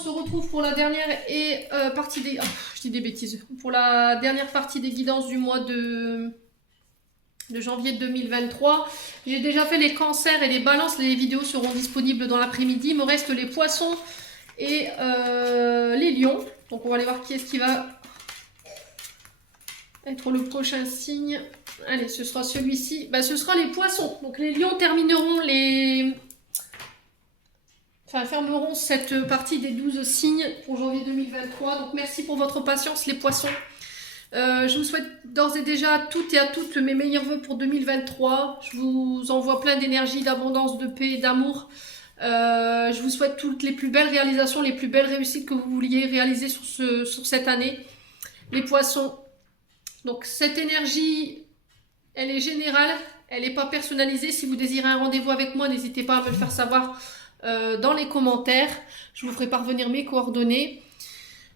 se retrouve pour la dernière partie des... je dis des bêtises. Pour la dernière partie des guidances du mois de janvier 2023. J'ai déjà fait les cancers et les balances. Les vidéos seront disponibles dans l'après-midi. Il me reste les poissons et les lions. Donc on va aller voir qui est-ce qui va être le prochain signe. Allez, ce sera celui-ci. Bah, ce sera les poissons. Donc les lions termineront fermeront cette partie des 12 signes pour janvier 2023. Donc merci pour votre patience les poissons. Je vous souhaite d'ores et déjà à toutes et à toutes mes meilleurs vœux pour 2023. Je vous envoie plein d'énergie, d'abondance, de paix et d'amour. Je vous souhaite toutes les plus belles réalisations, les plus belles réussites que vous vouliez réaliser sur cette année. Les poissons. Donc cette énergie, elle est générale, elle n'est pas personnalisée. Si vous désirez un rendez-vous avec moi, n'hésitez pas à me le faire savoir dans les commentaires. Je vous ferai parvenir mes coordonnées.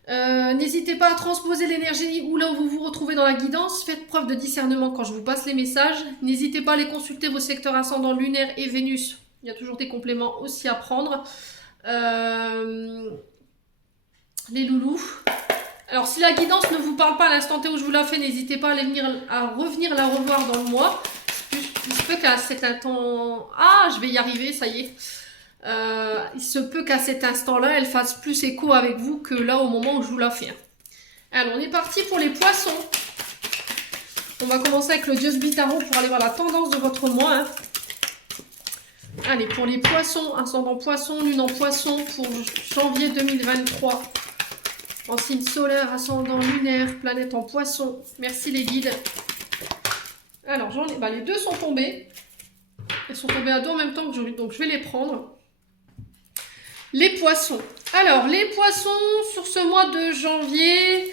N'hésitez pas à transposer l'énergie où là où vous vous retrouvez dans la guidance. Faites preuve de discernement quand je vous passe les messages. N'hésitez pas à aller consulter vos secteurs ascendants lunaire et Vénus. Il y a toujours des compléments aussi à prendre. Les loulous. Alors si la guidance ne vous parle pas à l'instant T où je vous la fais, n'hésitez pas à revenir la revoir dans le mois. Il se peut qu'à cet instant... Ah, je vais y arriver, ça y est. Il se peut qu'à cet instant-là, elle fasse plus écho avec vous que là au moment où je vous la fais. Alors, on est parti pour les poissons. On va commencer avec le Just Be Tarot pour aller voir la tendance de votre mois. Hein. Allez, pour les poissons, ascendant poisson, lune en poisson pour janvier 2023. En signe solaire, ascendant lunaire, planète en poisson. Merci les guides. Alors, les deux sont tombés. Elles sont tombées à deux en même temps que donc je vais les prendre. Les poissons. Alors, les poissons, sur ce mois de janvier,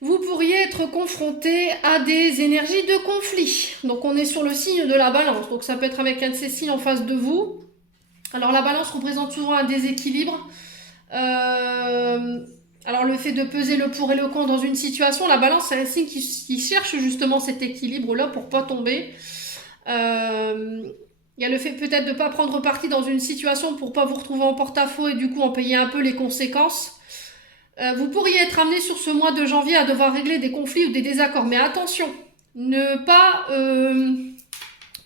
vous pourriez être confronté à des énergies de conflit. Donc, on est sur le signe de la balance. Donc, ça peut être avec un de ces signes en face de vous. Alors, la balance représente souvent un déséquilibre. Alors, le fait de peser le pour et le contre dans une situation, la balance, c'est un signe qui cherche justement cet équilibre-là pour pas tomber. Il y a le fait peut-être de ne pas prendre parti dans une situation pour ne pas vous retrouver en porte-à-faux et du coup en payer un peu les conséquences. Vous pourriez être amené sur ce mois de janvier à devoir régler des conflits ou des désaccords. Mais attention, ne pas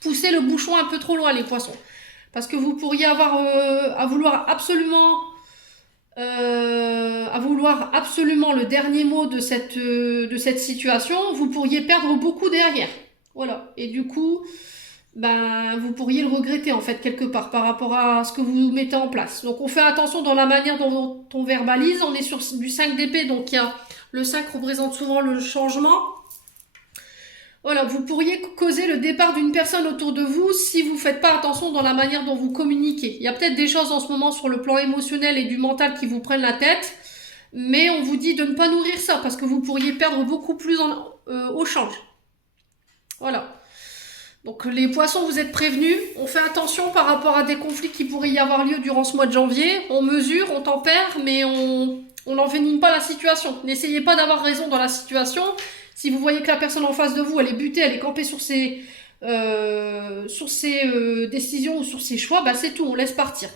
pousser le bouchon un peu trop loin les poissons. Parce que vous pourriez avoir à vouloir absolument le dernier mot de cette situation. Vous pourriez perdre beaucoup derrière. Voilà. Et du coup... vous pourriez le regretter en fait quelque part par rapport à ce que vous mettez en place. Donc on fait attention dans la manière dont on verbalise. On est sur du 5 d'épée, donc le 5 représente souvent le changement. Voilà, vous pourriez causer le départ d'une personne autour de vous si vous ne faites pas attention dans la manière dont vous communiquez. Il y a peut-être des choses en ce moment sur le plan émotionnel et du mental qui vous prennent la tête, mais on vous dit de ne pas nourrir ça parce que vous pourriez perdre beaucoup plus au change. Voilà. Donc les poissons, vous êtes prévenus, on fait attention par rapport à des conflits qui pourraient y avoir lieu durant ce mois de janvier. On mesure, on tempère, mais on n'envenime pas la situation. N'essayez pas d'avoir raison dans la situation. Si vous voyez que la personne en face de vous, elle est butée, elle est campée sur ses décisions ou sur ses choix, c'est tout, on laisse partir.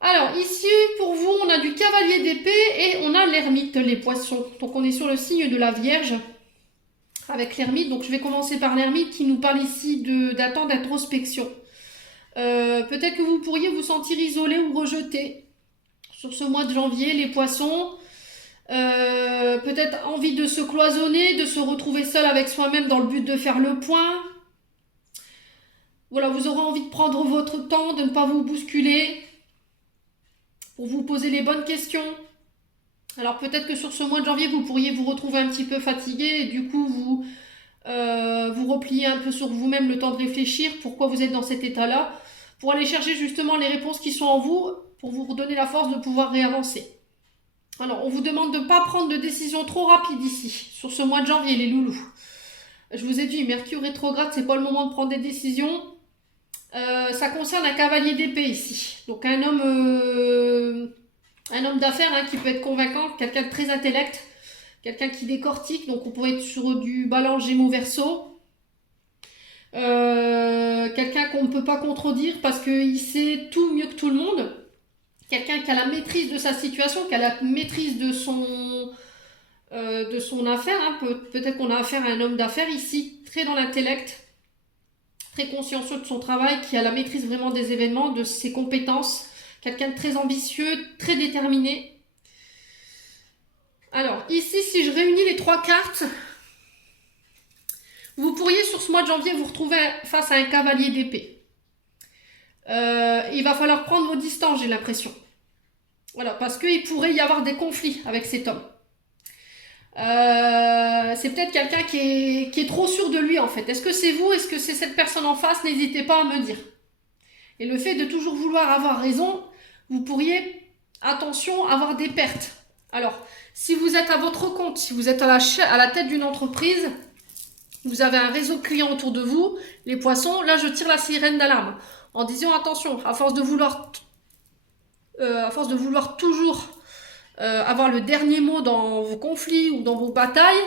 Alors ici, pour vous, on a du cavalier d'épée et on a l'ermite, les poissons. Donc on est sur le signe de la Vierge. Avec l'ermite, donc je vais commencer par l'ermite qui nous parle ici d'un temps d'introspection. Peut-être que vous pourriez vous sentir isolé ou rejeté sur ce mois de janvier, les poissons. Peut-être envie de se cloisonner, de se retrouver seul avec soi-même dans le but de faire le point. Voilà, vous aurez envie de prendre votre temps, de ne pas vous bousculer, pour vous poser les bonnes questions. Alors peut-être que sur ce mois de janvier, vous pourriez vous retrouver un petit peu fatigué et du coup vous repliez un peu sur vous-même le temps de réfléchir pourquoi vous êtes dans cet état-là, pour aller chercher justement les réponses qui sont en vous, pour vous redonner la force de pouvoir réavancer. Alors on vous demande de ne pas prendre de décision trop rapide ici, sur ce mois de janvier les loulous. Je vous ai dit, Mercure rétrograde, c'est pas le moment de prendre des décisions. Ça concerne un cavalier d'épée ici, donc un homme d'affaires qui peut être convaincant, quelqu'un de très intellect, quelqu'un qui décortique, donc on pourrait être sur du Balance Gémeaux Verseau. Quelqu'un qu'on ne peut pas contredire parce qu'il sait tout mieux que tout le monde. quelqu'un qui a la maîtrise de sa situation, qui a la maîtrise de son affaire. Hein. Peut-être qu'on a affaire à un homme d'affaires ici, très dans l'intellect, très consciencieux de son travail, qui a la maîtrise vraiment des événements, de ses compétences. Quelqu'un de très ambitieux, très déterminé. Alors, ici, si je réunis les 3 cartes, vous pourriez sur ce mois de janvier vous retrouver face à un cavalier d'épée. Il va falloir prendre vos distances, j'ai l'impression. Voilà, parce qu'il pourrait y avoir des conflits avec cet homme. C'est peut-être quelqu'un qui est trop sûr de lui en fait. Est-ce que c'est vous? Est-ce que c'est cette personne en face? N'hésitez pas à me dire. Et le fait de toujours vouloir avoir raison, vous pourriez, attention, avoir des pertes. Alors, si vous êtes à votre compte, si vous êtes à la tête d'une entreprise, vous avez un réseau de clients autour de vous, les poissons, là je tire la sirène d'alarme en disant attention, à force de vouloir toujours avoir le dernier mot dans vos conflits ou dans vos batailles,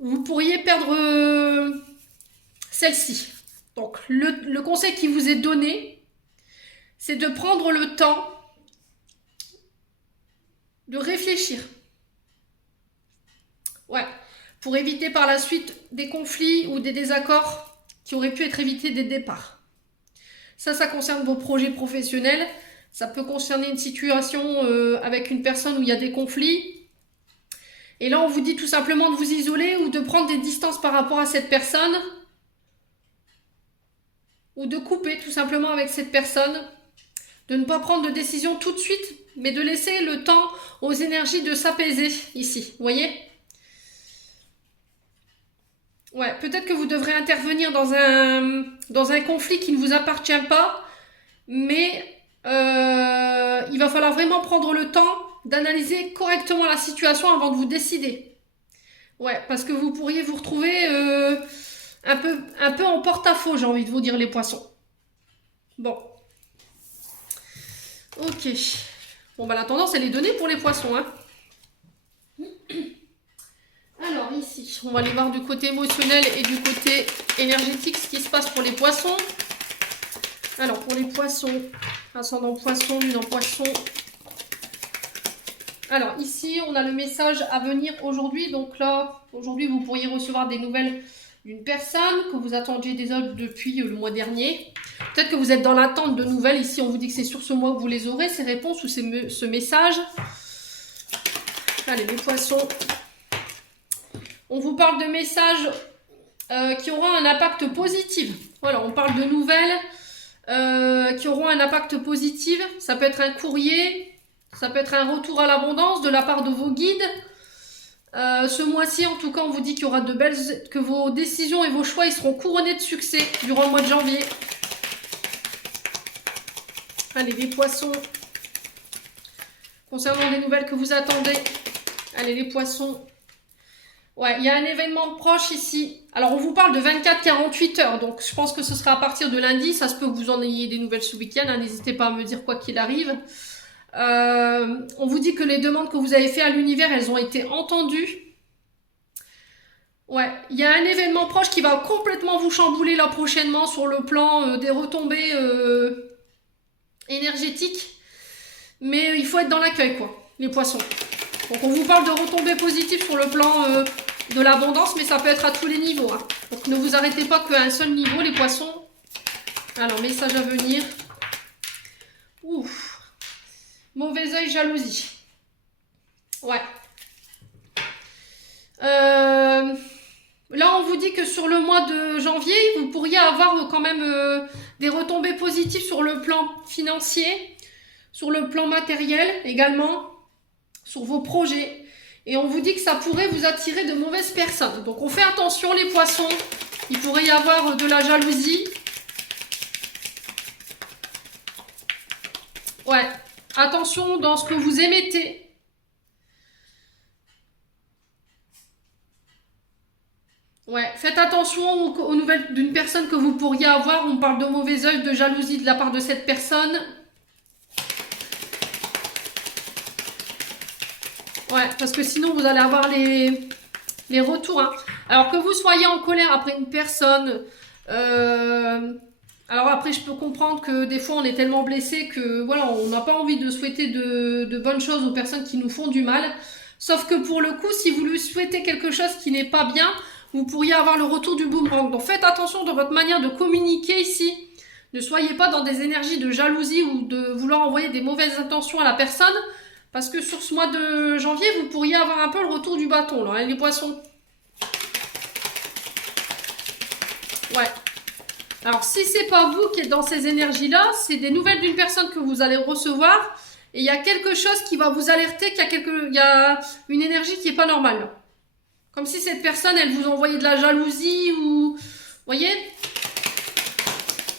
vous pourriez perdre celle-ci. Donc le conseil qui vous est donné, c'est de prendre le temps de réfléchir. Ouais, pour éviter par la suite des conflits ou des désaccords qui auraient pu être évités dès le départ. Ça concerne vos projets professionnels. Ça peut concerner une situation avec une personne où il y a des conflits. Et là, on vous dit tout simplement de vous isoler ou de prendre des distances par rapport à cette personne. Ou de couper tout simplement avec cette personne. De ne pas prendre de décision tout de suite, mais de laisser le temps aux énergies de s'apaiser ici. Vous voyez ? Ouais, peut-être que vous devrez intervenir dans un conflit qui ne vous appartient pas, mais il va falloir vraiment prendre le temps d'analyser correctement la situation avant de vous décider. Ouais, parce que vous pourriez vous retrouver un peu en porte-à-faux, j'ai envie de vous dire, les poissons. Bon. Ok. Bon, bah la tendance, elle est donnée pour les poissons, hein. Alors ici, on va aller voir du côté émotionnel et du côté énergétique ce qui se passe pour les poissons. Alors pour les poissons, ascendant poisson, lune en poisson. Alors ici, on a le message à venir aujourd'hui. Donc là, aujourd'hui, vous pourriez recevoir des nouvelles d'une personne que vous attendiez déjà depuis le mois dernier. Peut-être que vous êtes dans l'attente de nouvelles. Ici, on vous dit que c'est sur ce mois que vous les aurez, ces réponses ou ce message. Allez, les poissons. On vous parle de messages qui auront un impact positif. Voilà, on parle de nouvelles qui auront un impact positif. Ça peut être un courrier, ça peut être un retour à l'abondance de la part de vos guides. Ce mois-ci, en tout cas, on vous dit qu'il y aura que vos décisions et vos choix ils seront couronnés de succès durant le mois de janvier. Allez, les poissons. Concernant les nouvelles que vous attendez. Allez, les poissons. Ouais, il y a un événement proche ici. Alors, on vous parle de 24-48 heures. Donc, je pense que ce sera à partir de lundi. Ça se peut que vous en ayez des nouvelles ce week-end. Hein, n'hésitez pas à me dire quoi qu'il arrive. On vous dit que les demandes que vous avez faites à l'univers, elles ont été entendues. Ouais, il y a un événement proche qui va complètement vous chambouler là prochainement sur le plan des retombées énergétiques. Mais il faut être dans l'accueil, quoi, les poissons. Donc, on vous parle de retombées positives sur le plan de l'abondance, mais ça peut être à tous les niveaux. Hein. Donc, ne vous arrêtez pas qu'à un seul niveau, les poissons. Alors, message à venir. Ouf. Mauvais œil, jalousie. Ouais. Là, on vous dit que sur le mois de janvier, vous pourriez avoir quand même des retombées positives sur le plan financier, sur le plan matériel également, sur vos projets. Et on vous dit que ça pourrait vous attirer de mauvaises personnes. Donc, on fait attention, les poissons. Il pourrait y avoir de la jalousie. Ouais. Attention dans ce que vous émettez. Ouais, faites attention aux nouvelles d'une personne que vous pourriez avoir. On parle de mauvais œil, de jalousie de la part de cette personne. Ouais, parce que sinon vous allez avoir les retours. Hein. Alors que vous soyez en colère après une personne, Alors après, je peux comprendre que des fois, on est tellement blessé que voilà, on n'a pas envie de souhaiter de bonnes choses aux personnes qui nous font du mal. Sauf que pour le coup, si vous lui souhaitez quelque chose qui n'est pas bien, vous pourriez avoir le retour du boomerang. Donc faites attention dans votre manière de communiquer ici. Ne soyez pas dans des énergies de jalousie ou de vouloir envoyer des mauvaises intentions à la personne. Parce que sur ce mois de janvier, vous pourriez avoir un peu le retour du bâton, là, hein, les poissons. Ouais. Alors, si c'est pas vous qui êtes dans ces énergies-là, c'est des nouvelles d'une personne que vous allez recevoir. Et il y a quelque chose qui va vous alerter qu'il y a une énergie qui n'est pas normale. Comme si cette personne, elle vous envoyait de la jalousie ou... Vous voyez?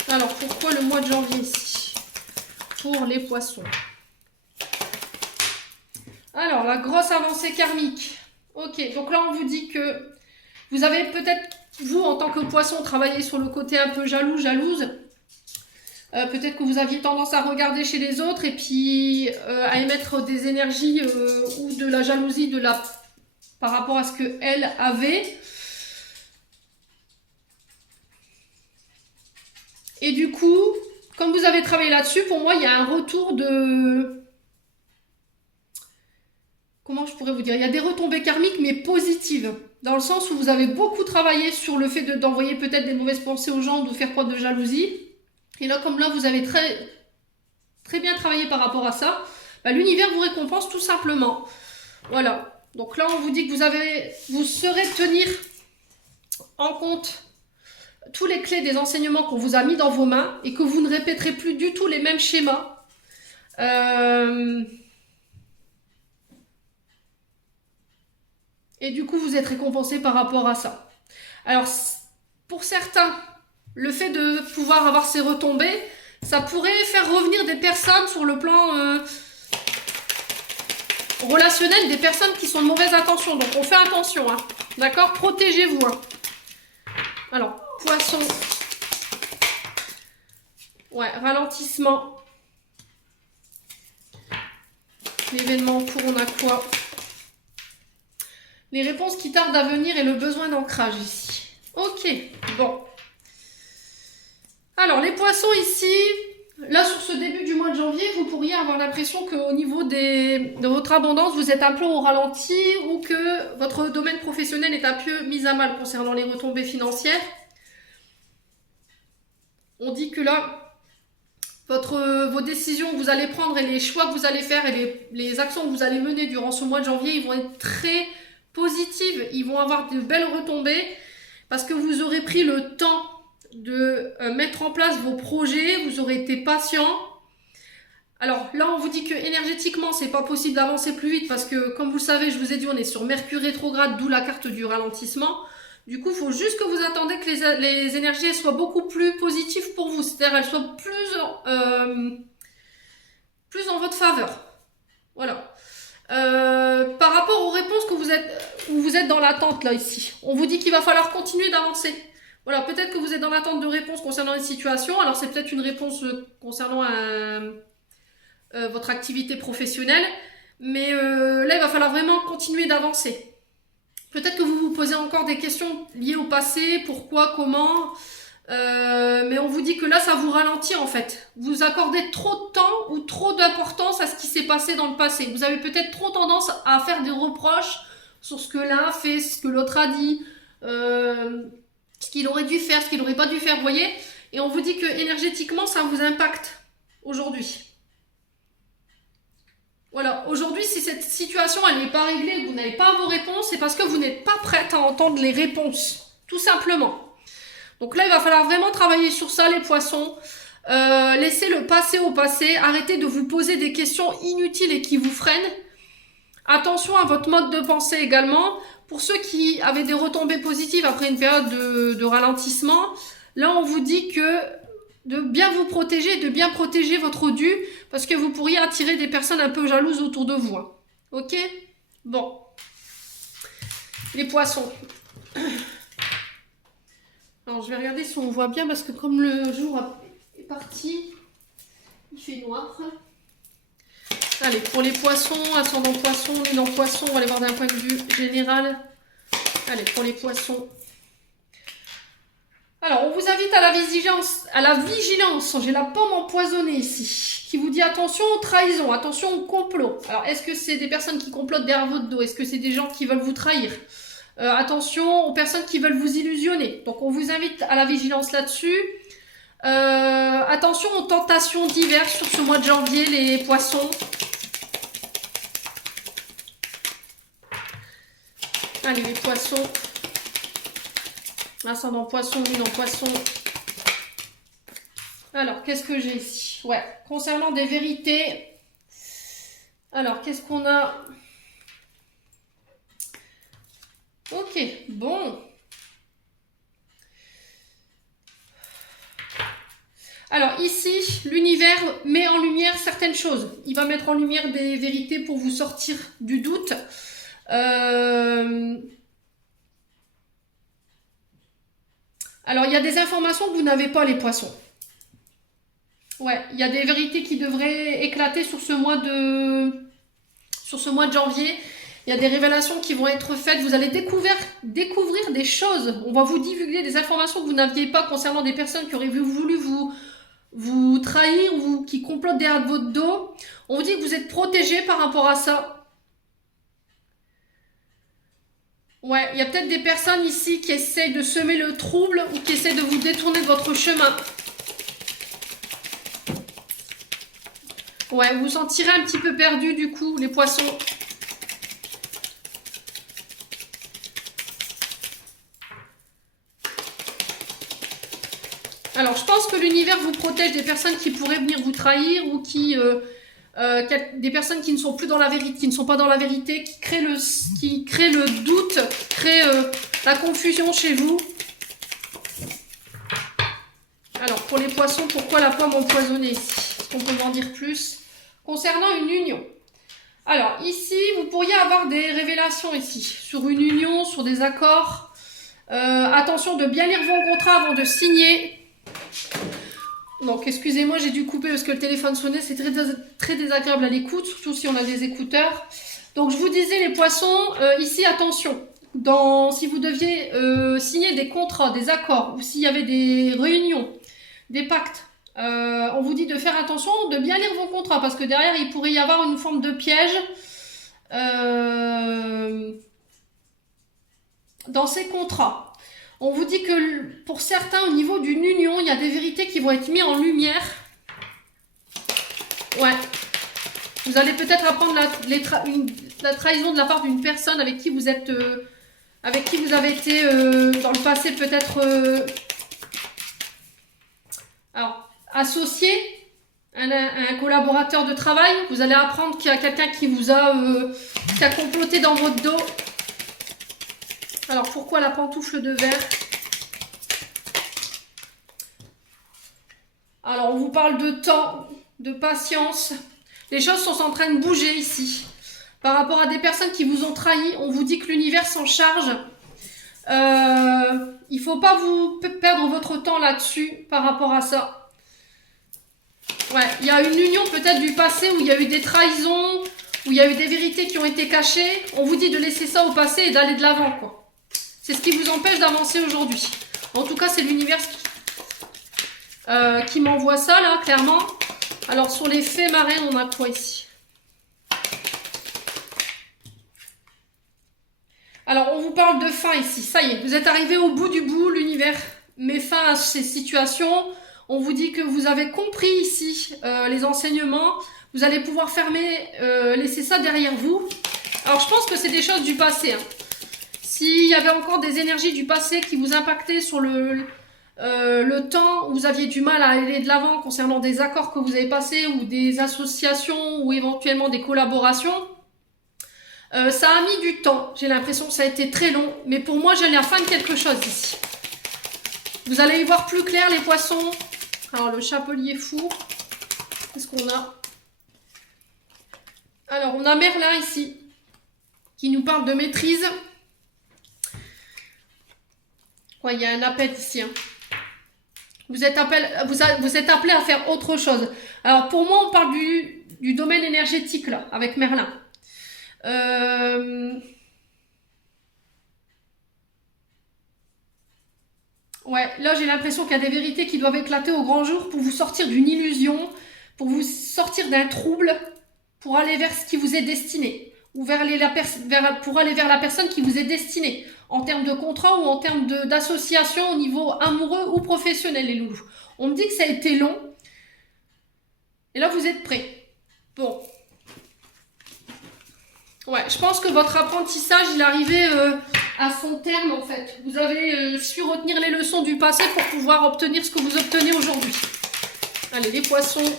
Alors, pourquoi le mois de janvier ici? Pour les poissons. Alors, la grosse avancée karmique. Ok, donc là, on vous dit que vous avez peut-être, vous, en tant que poisson, travaillé sur le côté un peu jaloux, jalouse. Peut-être que vous aviez tendance à regarder chez les autres et puis à émettre des énergies ou de la jalousie par rapport à ce qu'elle avait. Et du coup, comme vous avez travaillé là-dessus, pour moi, il y a un retour de... Comment je pourrais vous dire? Il y a des retombées karmiques, mais positives. Dans le sens où vous avez beaucoup travaillé sur le fait d'envoyer peut-être des mauvaises pensées aux gens, de faire preuve de jalousie. Et là, comme là, vous avez très bien travaillé par rapport à ça, bah, l'univers vous récompense tout simplement. Voilà. Donc là, on vous dit que vous saurez tenir en compte tous les clés des enseignements qu'on vous a mis dans vos mains et que vous ne répéterez plus du tout les mêmes schémas. Et du coup, vous êtes récompensé par rapport à ça. Alors, pour certains, le fait de pouvoir avoir ces retombées, ça pourrait faire revenir des personnes sur le plan relationnel, des personnes qui sont de mauvaise intention. Donc, on fait attention, hein. D'accord? Protégez-vous. Hein. Alors, poisson. Ouais, ralentissement. L'événement en cours, on a quoi? Les réponses qui tardent à venir et le besoin d'ancrage ici. Ok, bon. Alors, les poissons ici, là, sur ce début du mois de janvier, vous pourriez avoir l'impression qu'au niveau de votre abondance, vous êtes un peu au ralenti ou que votre domaine professionnel est un peu mis à mal concernant les retombées financières. On dit que là, vos décisions que vous allez prendre et les choix que vous allez faire et les actions que vous allez mener durant ce mois de janvier, ils vont être très positives. Ils vont avoir de belles retombées parce que vous aurez pris le temps de mettre en place vos projets, vous aurez été patient. Alors là, on vous dit que énergétiquement, c'est pas possible d'avancer plus vite parce que, comme vous le savez, je vous ai dit, on est sur Mercure rétrograde, d'où la carte du ralentissement. Du coup, il faut juste que vous attendez que les énergies soient beaucoup plus positives pour vous, c'est-à-dire elles soient plus en votre faveur. Voilà. Par rapport aux réponses où vous êtes dans l'attente là ici, on vous dit qu'il va falloir continuer d'avancer. Voilà, peut-être que vous êtes dans l'attente de réponses concernant une situation. Alors, c'est peut-être une réponse concernant votre activité professionnelle. Mais là, il va falloir vraiment continuer d'avancer. Peut-être que vous vous posez encore des questions liées au passé, pourquoi, comment. Mais on vous dit que là, ça vous ralentit en fait. Vous accordez trop de temps ou trop d'importance à ce qui s'est passé dans le passé. Vous avez peut-être trop tendance à faire des reproches sur ce que l'un a fait, ce que l'autre a dit. Ce qu'il aurait dû faire, ce qu'il n'aurait pas dû faire, vous voyez. Et on vous dit que énergétiquement, ça vous impacte aujourd'hui. Voilà, aujourd'hui, si cette situation elle n'est pas réglée et que vous n'avez pas vos réponses, c'est parce que vous n'êtes pas prête à entendre les réponses, tout simplement. Donc là, il va falloir vraiment travailler sur ça, les poissons. Laissez le passé au passé, arrêtez de vous poser des questions inutiles et qui vous freinent. Attention à votre mode de pensée également. Pour ceux qui avaient des retombées positives après une période de ralentissement, là on vous dit que de bien vous protéger, de bien protéger votre dû, parce que vous pourriez attirer des personnes un peu jalouses autour de vous. Hein. Ok? Bon. Les poissons. Alors je vais regarder si on voit bien, parce que comme le jour est parti, il fait noir. Allez, pour les poissons, ascendant poisson, lune en poisson, on va aller voir d'un point de vue général. Allez, pour les poissons. Alors, on vous invite à la vigilance. À la vigilance. J'ai la pomme empoisonnée ici, qui vous dit attention aux trahisons, attention au complot. Alors, est-ce que c'est des personnes qui complotent derrière votre dos? Est-ce que c'est des gens qui veulent vous trahir? Attention aux personnes qui veulent vous illusionner. Donc, on vous invite à la vigilance là-dessus. Attention aux tentations diverses sur ce mois de janvier, les poissons. Allez, les poissons. Ascendant poisson, lune en poisson. Alors, qu'est-ce que j'ai ici? Ouais, concernant des vérités. Alors, qu'est-ce qu'on a? Ok, bon. Alors ici, l'univers met en lumière certaines choses. Il va mettre en lumière des vérités pour vous sortir du doute. Alors, il y a des informations que vous n'avez pas, les poissons. Ouais, il y a des vérités qui devraient éclater sur ce mois de janvier. Il y a des révélations qui vont être faites. Vous allez découvrir des choses. On va vous divulguer des informations que vous n'aviez pas concernant des personnes qui auraient voulu vous trahir ou qui complotent derrière votre dos. On vous dit que vous êtes protégé par rapport à ça. Ouais, il y a peut-être des personnes ici qui essayent de semer le trouble ou qui essayent de vous détourner de votre chemin. Ouais, vous vous sentirez un petit peu perdu du coup, les poissons. Alors, je pense que l'univers vous protège des personnes qui pourraient venir vous trahir ou des personnes qui ne sont plus dans la vérité, qui ne sont pas dans la vérité, qui créent le doute, qui créent la confusion chez vous. Alors, pour les poissons, pourquoi la pomme empoisonnée ici? Est-ce qu'on peut en dire plus? Concernant une union. Alors, ici, vous pourriez avoir des révélations ici, sur une union, sur des accords. Attention de bien lire vos contrats avant de signer. Donc, excusez-moi, j'ai dû couper parce que le téléphone sonnait. C'est très désagréable à l'écoute, surtout si on a des écouteurs. Donc, je vous disais, les poissons, ici, attention. Si vous deviez signer des contrats, des accords, ou s'il y avait des réunions, des pactes, on vous dit de faire attention, de bien lire vos contrats, parce que derrière, il pourrait y avoir une forme de piège dans ces contrats. On vous dit que pour certains, au niveau d'une union, il y a des vérités qui vont être mises en lumière. Ouais. Vous allez peut-être apprendre la trahison de la part d'une personne avec qui vous êtes, avec qui vous avez été dans le passé peut-être associé, un collaborateur de travail. Vous allez apprendre qu'il y a quelqu'un qui vous a comploté dans votre dos. Alors, pourquoi la pantoufle de verre? Alors, on vous parle de temps, de patience. Les choses sont en train de bouger ici. Par rapport à des personnes qui vous ont trahi, on vous dit que l'univers s'en charge. Il ne faut pas vous perdre votre temps là-dessus par rapport à ça. Ouais, il y a une union peut-être du passé où il y a eu des trahisons, où il y a eu des vérités qui ont été cachées. On vous dit de laisser ça au passé et d'aller de l'avant, quoi. C'est ce qui vous empêche d'avancer aujourd'hui. En tout cas, c'est l'univers qui m'envoie ça, là, clairement. Alors, sur les fées marraines, on a quoi ici? Alors, on vous parle de fin ici. Ça y est, vous êtes arrivé au bout du bout. L'univers met fin à ces situations. On vous dit que vous avez compris ici les enseignements. Vous allez pouvoir laisser ça derrière vous. Alors, je pense que c'est des choses du passé, hein. S'il y avait encore des énergies du passé qui vous impactaient sur le temps où vous aviez du mal à aller de l'avant concernant des accords que vous avez passés ou des associations ou éventuellement des collaborations, ça a mis du temps. J'ai l'impression que ça a été très long. Mais pour moi, j'ai la fin de quelque chose ici. Vous allez y voir plus clair, les poissons. Alors, le chapelier fou. Qu'est-ce qu'on a? Alors, on a Merlin ici, qui nous parle de maîtrise. Ouais, il y a un appel ici, hein. Vous êtes appelé à faire autre chose. Alors, pour moi, on parle du domaine énergétique, là, avec Merlin. Ouais, là j'ai l'impression qu'il y a des vérités qui doivent éclater au grand jour pour vous sortir d'une illusion, pour vous sortir d'un trouble, pour aller vers ce qui vous est destiné, ou pour aller vers la personne qui vous est destinée, en termes de contrat ou en termes d'association au niveau amoureux ou professionnel, les loulous. On me dit que ça a été long, et là vous êtes prêts. Bon. Ouais, je pense que votre apprentissage, il arrivait à son terme en fait. Vous avez su retenir les leçons du passé pour pouvoir obtenir ce que vous obtenez aujourd'hui. Allez, les poissons.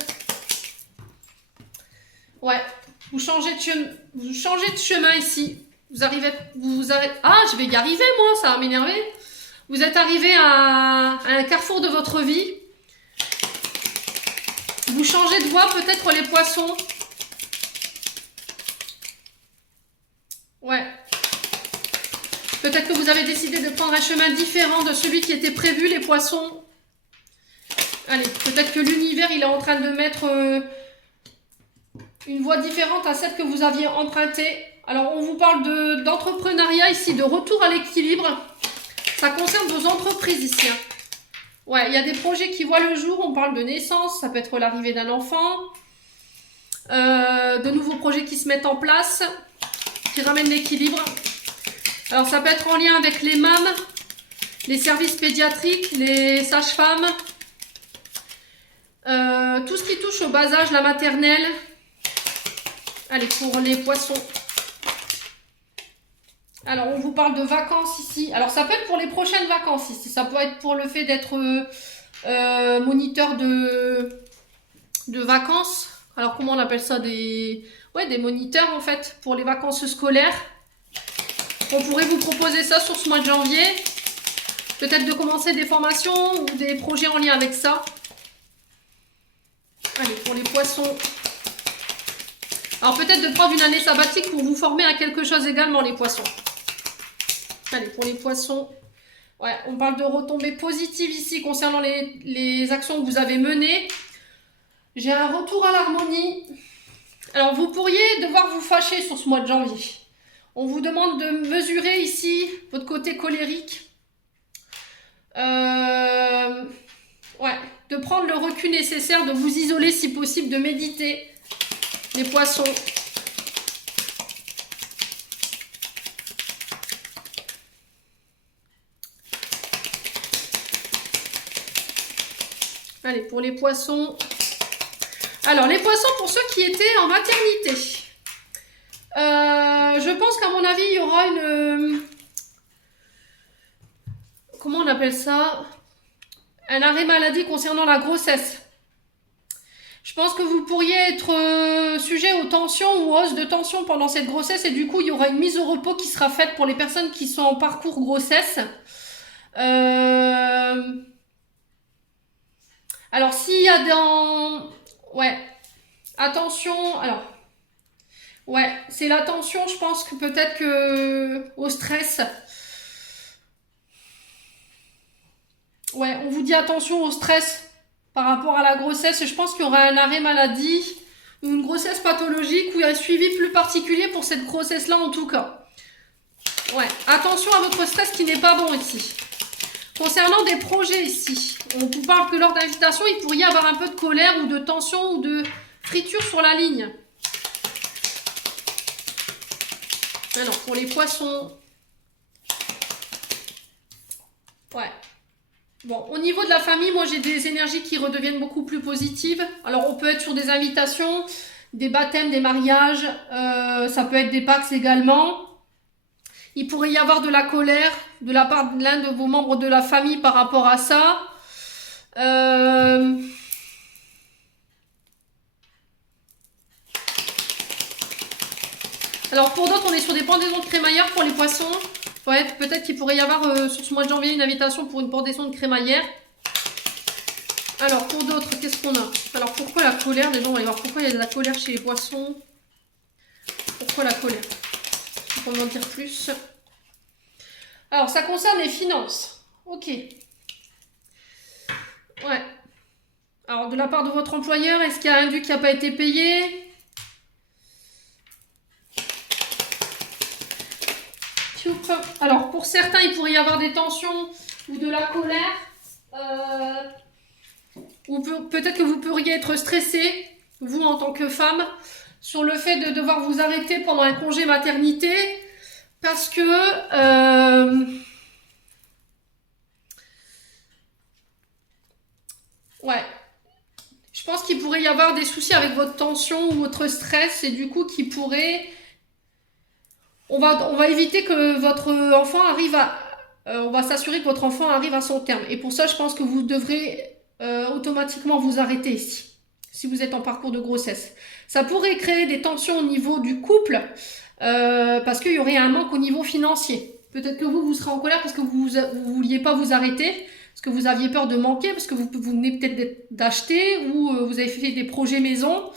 Ouais, vous changez de chemin ici. Ah, je vais y arriver moi, ça va m'énerver. Vous êtes arrivé à un carrefour de votre vie. Vous changez de voie peut-être les poissons. Ouais. Peut-être que vous avez décidé de prendre un chemin différent de celui qui était prévu, les poissons. Allez, peut-être que l'univers, il est en train de mettre une voie différente à celle que vous aviez empruntée. Alors, on vous parle d'entrepreneuriat ici, de retour à l'équilibre. Ça concerne vos entreprises ici. Hein. Ouais, il y a des projets qui voient le jour. On parle de naissance, ça peut être l'arrivée d'un enfant. De nouveaux projets qui se mettent en place, qui ramènent l'équilibre. Alors, ça peut être en lien avec les MAM, les services pédiatriques, les sages-femmes, tout ce qui touche au bas âge, la maternelle. Allez, pour les poissons. Alors, on vous parle de vacances ici. Alors, ça peut être pour les prochaines vacances ici. Ça peut être pour le fait d'être moniteur de vacances. Alors, comment on appelle ça? Des moniteurs, en fait, pour les vacances scolaires. On pourrait vous proposer ça sur ce mois de janvier. Peut-être de commencer des formations ou des projets en lien avec ça. Allez, pour les poissons. Alors, peut-être de prendre une année sabbatique pour vous former à quelque chose également, les poissons. Allez, pour les poissons. Ouais, on parle de retombées positives ici concernant les actions que vous avez menées. J'ai un retour à l'harmonie. Alors, vous pourriez devoir vous fâcher sur ce mois de janvier. On vous demande de mesurer ici votre côté colérique. Ouais, de prendre le recul nécessaire, de vous isoler si possible, de méditer. Les poissons. Allez, pour les poissons. Alors, les poissons, pour ceux qui étaient en maternité. Je pense qu'à mon avis, il y aura une... Comment on appelle ça? Un arrêt maladie concernant la grossesse. Je pense que vous pourriez être sujet aux tensions ou hausses de tension pendant cette grossesse et du coup, il y aura une mise au repos qui sera faite pour les personnes qui sont en parcours grossesse. Alors, s'il y a dans... Ouais. Attention, alors... Ouais, c'est la tension, je pense que peut-être que... Au stress... Ouais, on vous dit attention au stress par rapport à la grossesse. Je pense qu'il y aura un arrêt maladie ou une grossesse pathologique ou un suivi plus particulier pour cette grossesse-là en tout cas. Ouais, attention à votre stress qui n'est pas bon ici. Concernant des projets ici, on vous parle que lors d'invitation, il pourrait y avoir un peu de colère ou de tension ou de friture sur la ligne. Alors, pour les poissons... Ouais. Bon, au niveau de la famille, moi j'ai des énergies qui redeviennent beaucoup plus positives. Alors on peut être sur des invitations, des baptêmes, des mariages, ça peut être des Pacs également. Il pourrait y avoir de la colère de la part de l'un de vos membres de la famille par rapport à ça. Alors pour d'autres, on est sur des pendaisons de crémaillère pour les poissons. Ouais, peut-être qu'il pourrait y avoir sur ce mois de janvier une invitation pour une pendaison de crémaillère. Alors, pour d'autres, qu'est-ce qu'on a? Alors, pourquoi la colère? Déjà, on va y voir pourquoi il y a de la colère chez les poissons. Pourquoi la colère? On va en dire plus. Alors, ça concerne les finances. Ok. Ouais. Alors, de la part de votre employeur, est-ce qu'il y a un dû qui n'a pas été payé? Alors, pour certains, il pourrait y avoir des tensions ou de la colère. Ou peut-être que vous pourriez être stressé, vous en tant que femme, sur le fait de devoir vous arrêter pendant un congé maternité, parce que ouais, je pense qu'il pourrait y avoir des soucis avec votre tension ou votre stress, et du coup qui pourrait, on va éviter que votre enfant arrive à, on va s'assurer que votre enfant arrive à son terme, et pour ça je pense que vous devrez automatiquement vous arrêter ici, si vous êtes en parcours de grossesse. Ça pourrait créer des tensions au niveau du couple, parce qu'il y aurait un manque au niveau financier. Peut-être que vous serez en colère parce que vous vouliez pas vous arrêter, parce que vous aviez peur de manquer, parce que vous venez peut-être d'acheter, ou vous avez fait des projets maison.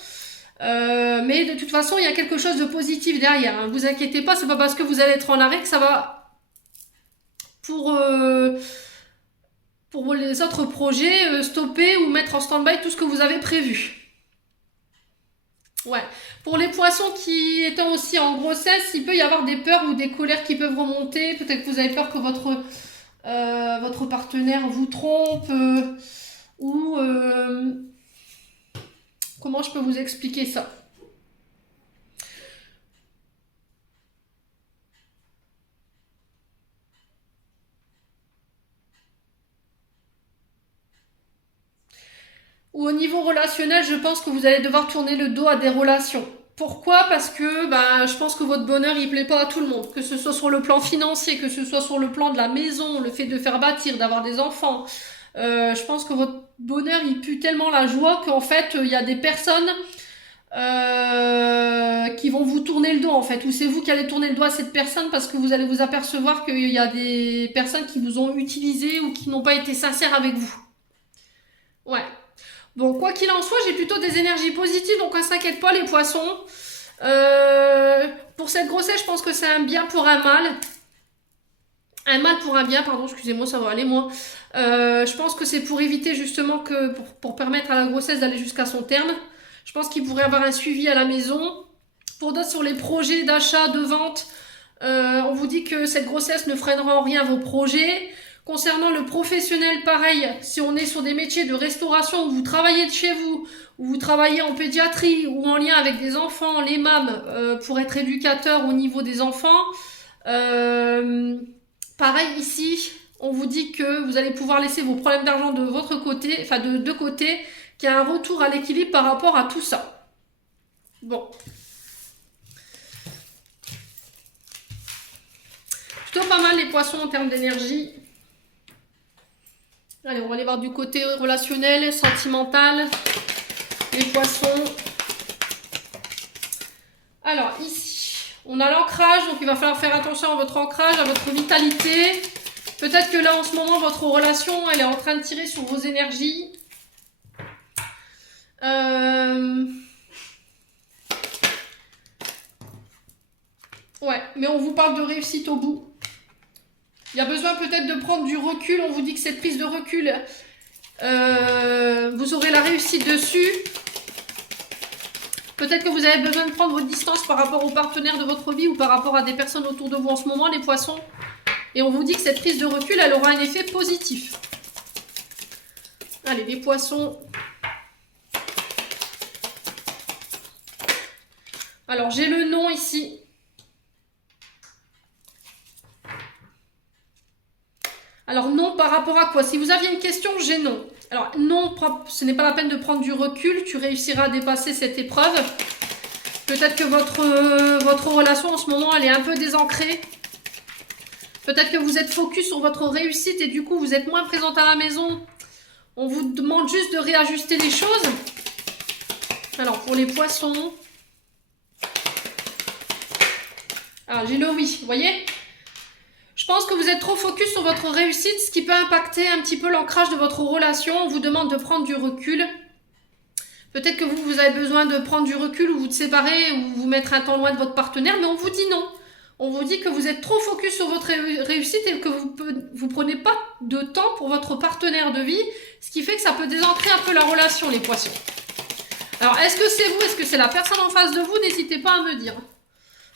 Mais de toute façon, il y a quelque chose de positif derrière. Hein. Vous inquiétez pas, c'est pas parce que vous allez être en arrêt que ça va pour les autres projets, stopper ou mettre en stand-by tout ce que vous avez prévu. Ouais. Pour les poissons qui étant aussi en grossesse, il peut y avoir des peurs ou des colères qui peuvent remonter. Peut-être que vous avez peur que votre partenaire vous trompe ou comment je peux vous expliquer ça? Ou au niveau relationnel, je pense que vous allez devoir tourner le dos à des relations. Pourquoi? Parce que je pense que votre bonheur, il plaît pas à tout le monde. Que ce soit sur le plan financier, que ce soit sur le plan de la maison, le fait de faire bâtir, d'avoir des enfants. Je pense que votre bonheur, il pue tellement la joie qu'en fait, il y a des personnes qui vont vous tourner le dos, en fait. Ou c'est vous qui allez tourner le dos à cette personne parce que vous allez vous apercevoir qu'il y a des personnes qui vous ont utilisé ou qui n'ont pas été sincères avec vous. Ouais. Bon, quoi qu'il en soit, j'ai plutôt des énergies positives, donc on s'inquiète pas les poissons. Pour cette grossesse, je pense que c'est un bien pour un mal. Un mal pour un bien, pardon, excusez-moi, ça va aller moi. Je pense que c'est pour éviter justement que, pour permettre à la grossesse d'aller jusqu'à son terme. Je pense qu'il pourrait avoir un suivi à la maison. Pour d'autres, sur les projets d'achat, de vente, on vous dit que cette grossesse ne freinera en rien vos projets. Concernant le professionnel, pareil, si on est sur des métiers de restauration où vous travaillez de chez vous, où vous travaillez en pédiatrie ou en lien avec des enfants, les MAM, pour être éducateur au niveau des enfants, pareil ici, on vous dit que vous allez pouvoir laisser vos problèmes d'argent de votre côté, enfin de deux côtés, qu'il y a un retour à l'équilibre par rapport à tout ça. Bon. Plutôt pas mal les poissons en termes d'énergie. Allez, on va aller voir du côté relationnel, sentimental, les poissons. Alors, ici, on a l'ancrage, donc il va falloir faire attention à votre ancrage, à votre vitalité. Peut-être que là, en ce moment, votre relation, elle est en train de tirer sur vos énergies. Ouais, mais on vous parle de réussite au bout. Il y a besoin peut-être de prendre du recul. On vous dit que cette prise de recul, vous aurez la réussite dessus. Peut-être que vous avez besoin de prendre votre distance par rapport aux partenaires de votre vie ou par rapport à des personnes autour de vous en ce moment, les poissons. Et on vous dit que cette prise de recul, elle aura un effet positif. Allez, les poissons. Alors, j'ai le nom ici. Alors non, par rapport à quoi? Si vous aviez une question, j'ai non. Alors non, ce n'est pas la peine de prendre du recul, tu réussiras à dépasser cette épreuve. Peut-être que votre relation en ce moment, elle est un peu désancrée. Peut-être que vous êtes focus sur votre réussite et du coup, vous êtes moins présente à la maison. On vous demande juste de réajuster les choses. Alors pour les poissons... Alors j'ai le oui, vous voyez ? Je pense que vous êtes trop focus sur votre réussite, ce qui peut impacter un petit peu l'ancrage de votre relation. On vous demande de prendre du recul. Peut-être que vous avez besoin de prendre du recul ou vous de séparer ou vous mettre un temps loin de votre partenaire, mais on vous dit non. On vous dit que vous êtes trop focus sur votre réussite et que vous prenez pas de temps pour votre partenaire de vie, ce qui fait que ça peut désancrer un peu la relation, les poissons. Alors, est-ce que c'est vous? Est-ce que c'est la personne en face de vous? N'hésitez pas à me dire.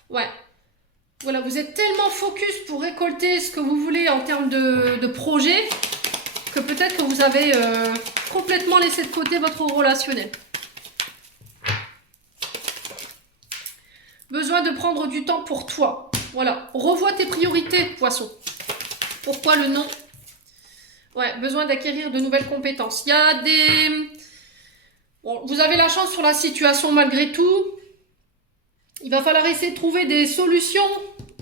Ouais. Voilà, vous êtes tellement focus pour récolter ce que vous voulez en termes de projet que peut-être que vous avez complètement laissé de côté votre relationnel. Besoin de prendre du temps pour toi. Voilà, revois tes priorités, poisson. Pourquoi le non? Ouais, besoin d'acquérir de nouvelles compétences. Il y a des... Bon, vous avez la chance sur la situation malgré tout. Il va falloir essayer de trouver des solutions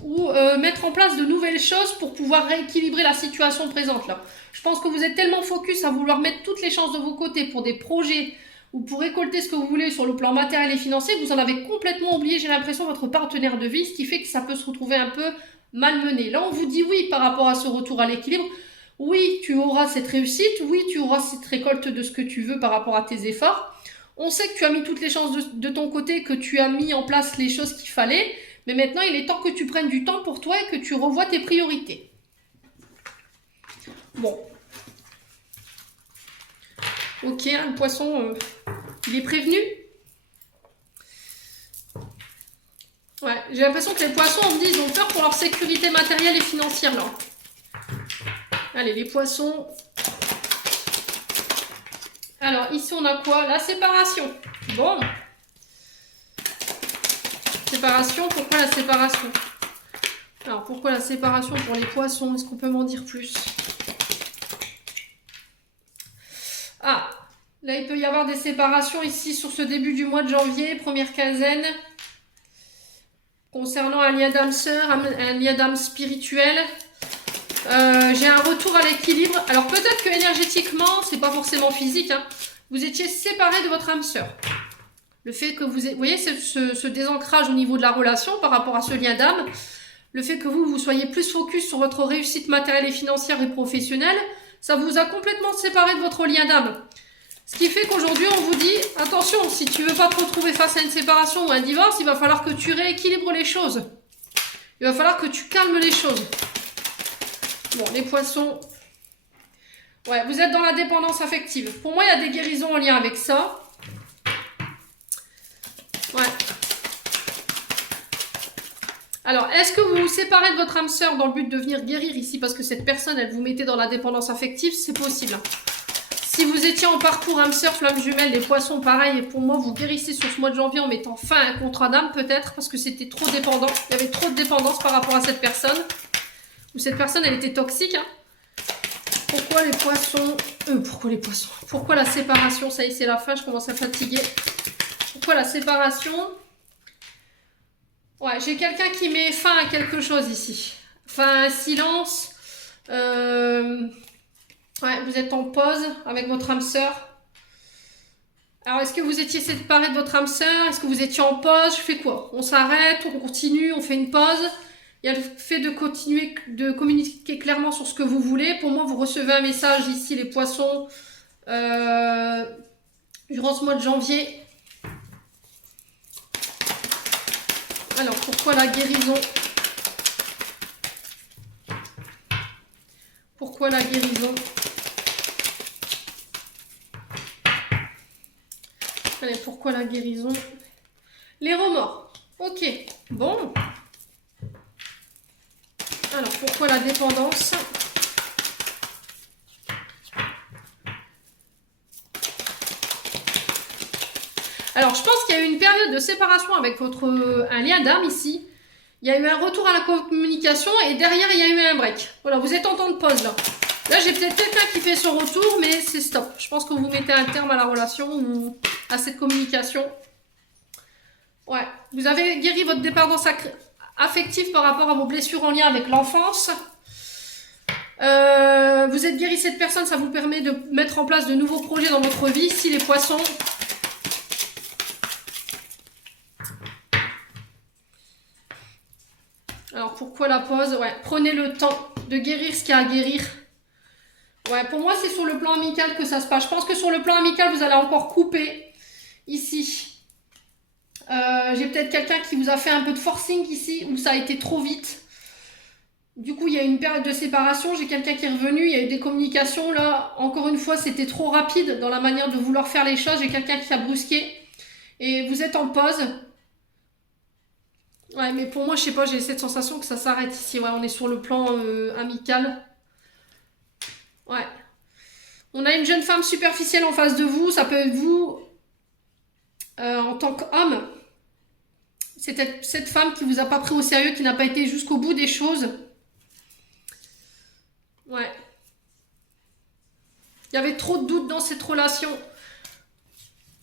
ou mettre en place de nouvelles choses pour pouvoir rééquilibrer la situation présente là. Je pense que vous êtes tellement focus à vouloir mettre toutes les chances de vos côtés pour des projets ou pour récolter ce que vous voulez sur le plan matériel et financier que vous en avez complètement oublié, j'ai l'impression, votre partenaire de vie, ce qui fait que ça peut se retrouver un peu malmené. Là, on vous dit oui par rapport à ce retour à l'équilibre. Oui, tu auras cette réussite. Oui, tu auras cette récolte de ce que tu veux par rapport à tes efforts. On sait que tu as mis toutes les chances de ton côté, que tu as mis en place les choses qu'il fallait. Mais maintenant, il est temps que tu prennes du temps pour toi et que tu revoies tes priorités. Bon. Ok, le poisson, il est prévenu. Ouais, j'ai l'impression que les poissons, on me dit, ils ont peur pour leur sécurité matérielle et financière, là. Allez, les poissons. Alors, ici, on a quoi? La séparation. Bon. Séparation, pourquoi la séparation? Alors, pourquoi la séparation pour les poissons? Est-ce qu'on peut m'en dire plus? Ah, là, il peut y avoir des séparations ici sur ce début du mois de janvier, première quinzaine. Concernant un lien d'âme sœur, un lien d'âme spirituel. J'ai un retour à l'équilibre. Alors peut-être que énergétiquement, c'est pas forcément physique, hein, vous étiez séparé de votre âme sœur. Le fait que vous voyez ce désancrage au niveau de la relation par rapport à ce lien d'âme, le fait que vous soyez plus focus sur votre réussite matérielle et financière et professionnelle, ça vous a complètement séparé de votre lien d'âme. Ce qui fait qu'aujourd'hui, on vous dit, attention, si tu veux pas te retrouver face à une séparation ou un divorce, il va falloir que tu rééquilibres les choses. Il va falloir que tu calmes les choses. Bon, les poissons. Ouais, vous êtes dans la dépendance affective. Pour moi, il y a des guérisons en lien avec ça. Ouais. Alors, est-ce que vous vous séparez de votre âme sœur dans le but de venir guérir ici parce que cette personne, elle vous mettait dans la dépendance affective? C'est possible. Si vous étiez en parcours âme sœur, flamme jumelle, les poissons, pareil, et pour moi, vous guérissez sur ce mois de janvier en mettant fin à un contrat d'âme, peut-être, parce que c'était trop dépendant. Il y avait trop de dépendance par rapport à cette personne. Ou cette personne, elle était toxique. Hein. Pourquoi les poissons... pourquoi les poissons? Pourquoi la séparation? Ça y est, c'est la fin, je commence à fatiguer. Pourquoi la séparation? Ouais, j'ai quelqu'un qui met fin à quelque chose ici. Fin à un silence. Ouais, vous êtes en pause avec votre âme sœur. Alors, est-ce que vous étiez séparés de votre âme sœur? Est-ce que vous étiez en pause? Je fais quoi? On s'arrête, on continue, on fait une pause? Il y a le fait de continuer, de communiquer clairement sur ce que vous voulez. Pour moi, vous recevez un message ici, les poissons, durant ce mois de janvier. Alors, pourquoi la guérison? Pourquoi la guérison? Allez, pourquoi la guérison? Les remords. Ok, bon. Alors, pourquoi la dépendance? Alors, je pense qu'il y a eu une période de séparation avec un lien d'âme ici. Il y a eu un retour à la communication et derrière, il y a eu un break. Voilà, vous êtes en temps de pause là. Là, j'ai peut-être quelqu'un qui fait son retour, mais c'est stop. Je pense que vous mettez un terme à la relation ou à cette communication. Ouais, vous avez guéri votre dépendance affective par rapport à vos blessures en lien avec l'enfance. Vous êtes guéri cette personne, ça vous permet de mettre en place de nouveaux projets dans votre vie. Si les poissons... Alors, pourquoi la pause? Ouais, prenez le temps de guérir ce qu'il y a à guérir. Ouais, pour moi, c'est sur le plan amical que ça se passe. Je pense que sur le plan amical, vous allez encore couper ici. J'ai peut-être quelqu'un qui vous a fait un peu de forcing ici, où ça a été trop vite. Du coup, il y a une période de séparation. J'ai quelqu'un qui est revenu, il y a eu des communications. Là, encore une fois, c'était trop rapide dans la manière de vouloir faire les choses. J'ai quelqu'un qui a brusqué. Et vous êtes en pause. Ouais, mais pour moi, je sais pas, j'ai cette sensation que ça s'arrête ici. Ouais, on est sur le plan amical. Ouais. On a une jeune femme superficielle en face de vous. Ça peut être vous en tant qu'homme. C'est cette femme qui vous a pas pris au sérieux, qui n'a pas été jusqu'au bout des choses. Ouais. Il y avait trop de doutes dans cette relation.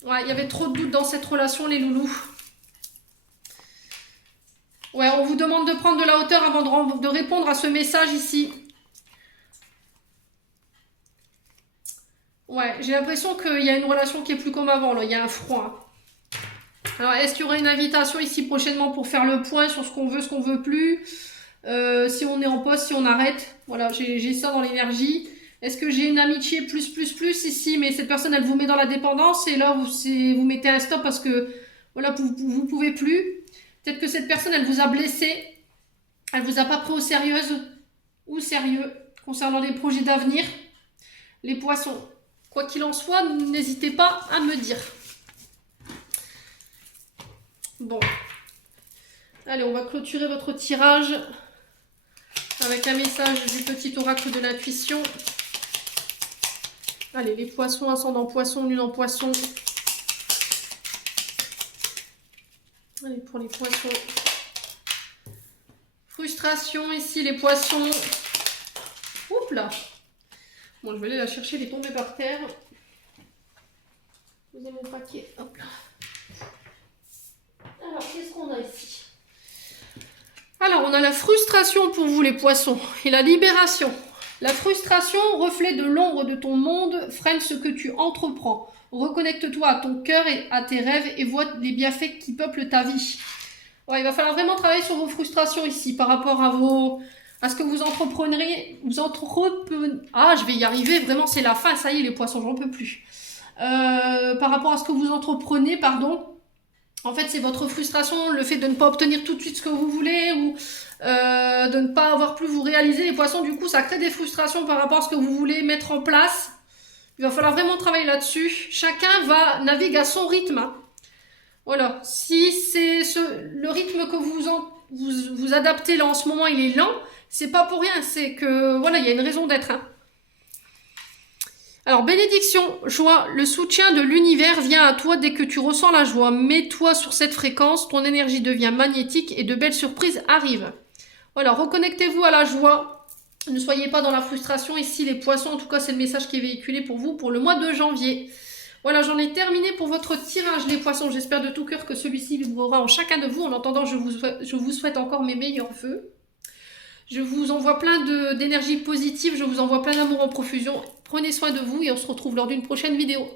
Ouais, il y avait trop de doutes dans cette relation, les loulous. Ouais, on vous demande de prendre de la hauteur avant de répondre à ce message ici. Ouais, j'ai l'impression qu'il y a une relation qui est plus comme avant, là. Il y a un froid. Alors, est-ce qu'il y aura une invitation ici prochainement pour faire le point sur ce qu'on veut plus, si on est en poste, si on arrête? Voilà, j'ai ça dans l'énergie. Est-ce que j'ai une amitié plus ici, mais cette personne, elle vous met dans la dépendance et là, vous mettez un stop parce que, voilà, vous pouvez plus. Peut-être que cette personne, elle vous a blessé. Elle vous a pas pris au sérieux ou sérieux concernant les projets d'avenir. Les poissons. Quoi qu'il en soit, n'hésitez pas à me dire. Bon. Allez, on va clôturer votre tirage avec un message du petit oracle de l'intuition. Allez, les poissons, ascendant poisson, lune en poisson. Allez, pour les poissons. Frustration ici, les poissons. Oups là. Bon, je vais aller la chercher, elle est tombée par terre. Vous avez mon paquet. Hop là. Alors, qu'est-ce qu'on a ici? Alors, on a la frustration pour vous, les poissons, et la libération. La frustration, reflet de l'ombre de ton monde, freine ce que tu entreprends. Reconnecte-toi à ton cœur et à tes rêves et vois les bienfaits qui peuplent ta vie. Ouais, il va falloir vraiment travailler sur vos frustrations ici par rapport à ce que vous entreprendriez. Ah, je vais y arriver, vraiment, c'est la fin, ça y est, les poissons, j'en peux plus. Par rapport à ce que vous entreprenez, pardon. En fait, c'est votre frustration, le fait de ne pas obtenir tout de suite ce que vous voulez ou de ne pas avoir pu vous réaliser. Les poissons, du coup, ça crée des frustrations par rapport à ce que vous voulez mettre en place. Il va falloir vraiment travailler là-dessus. Chacun va naviguer à son rythme. Hein. Voilà. Si c'est le rythme que vous adaptez là en ce moment, il est lent, c'est pas pour rien. C'est que, voilà, il y a une raison d'être. Hein. Alors, bénédiction, joie, le soutien de l'univers vient à toi dès que tu ressens la joie. Mets-toi sur cette fréquence, ton énergie devient magnétique et de belles surprises arrivent. Voilà, reconnectez-vous à la joie. Ne soyez pas dans la frustration. Ici, les poissons, en tout cas, c'est le message qui est véhiculé pour vous pour le mois de janvier. Voilà, j'en ai terminé pour votre tirage, les poissons. J'espère de tout cœur que celui-ci vibrera en chacun de vous. En attendant, je vous souhaite encore mes meilleurs vœux. Je vous envoie plein d'énergie positive, je vous envoie plein d'amour en profusion. Prenez soin de vous et on se retrouve lors d'une prochaine vidéo.